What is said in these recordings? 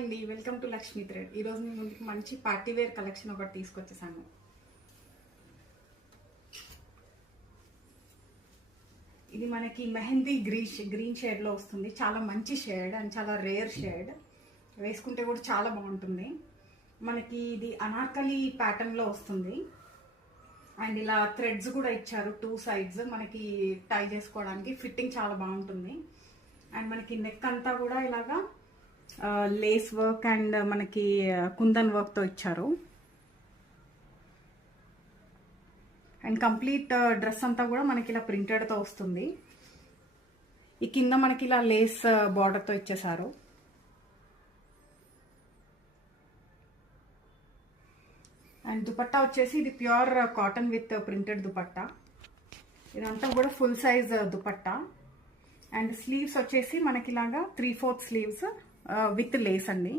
అండి, welcome to Lakshmi thread. ఈరోజు మీ ముందుకు మంచి పార్టీ వేర్ కలెక్షన్ ఒకటి తీసుకొచ్చేసాను. ఇది మనకి మెహందీ గ్రీన్ షేడ్లో వస్తుంది. చాలా మంచి షేడ్ అండ్ చాలా రేర్ షేడ్. వేసుకుంటే కూడా చాలా బాగుంటుంది. మనకి ఇది అనార్కలి ప్యాటర్న్లో వస్తుంది. అండ్ ఇలా థ్రెడ్స్ కూడా ఇచ్చారు 2 sides. మనకి టై చేసుకోవడానికి ఫిట్టింగ్ చాలా బాగుంటుంది. అండ్ మనకి నెక్ అంతా కూడా ఇలాగా లేస్ వర్క్ అండ్ మనకి కుందన్ వర్క్తో ఇచ్చారు. అండ్ కంప్లీట్ డ్రెస్ అంతా కూడా మనకి ఇలా ప్రింటెడ్తో వస్తుంది. ఈ కింద మనకి ఇలా లేస్ బార్డర్తో ఇచ్చేసారు. అండ్ దుపట్టా వచ్చేసి ఇది pure cotton with printed dupatta. ఇదంతా కూడా full size dupatta. And sleeves వచ్చేసి మనకి ఇలాగా 3/4 స్లీవ్స్ విత్ లేస్ అండి.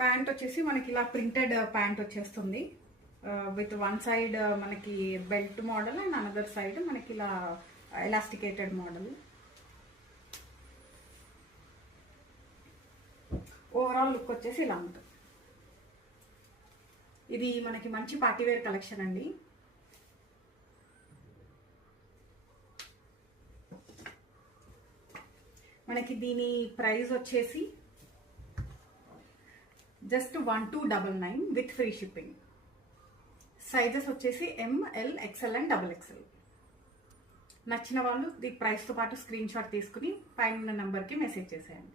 ప్యాంట్ వచ్చేసి మనకి ఇలా ప్రింటెడ్ ప్యాంట్ వచ్చేస్తుంది విత్ వన్ సైడ్ మనకి belt model and another side మనకి ఇలా ఎలాస్టికేటెడ్ మోడల్. ఓవరాల్ లుక్ వచ్చేసి ఇలా ఉంటుంది. ఇది మనకి మంచి పార్టీవేర్ కలెక్షన్ అండి. మనకి దీని ప్రైస్ వచ్చేసి just 1299 with free shipping. Sizes వచ్చేసి ML XL అండ్ XXL. నచ్చిన వాళ్ళు ఈ ప్రైస్తో పాటు స్క్రీన్ షాట్ తీసుకుని పైన ఉన్న నెంబర్కి మెసేజ్ చేసేయండి.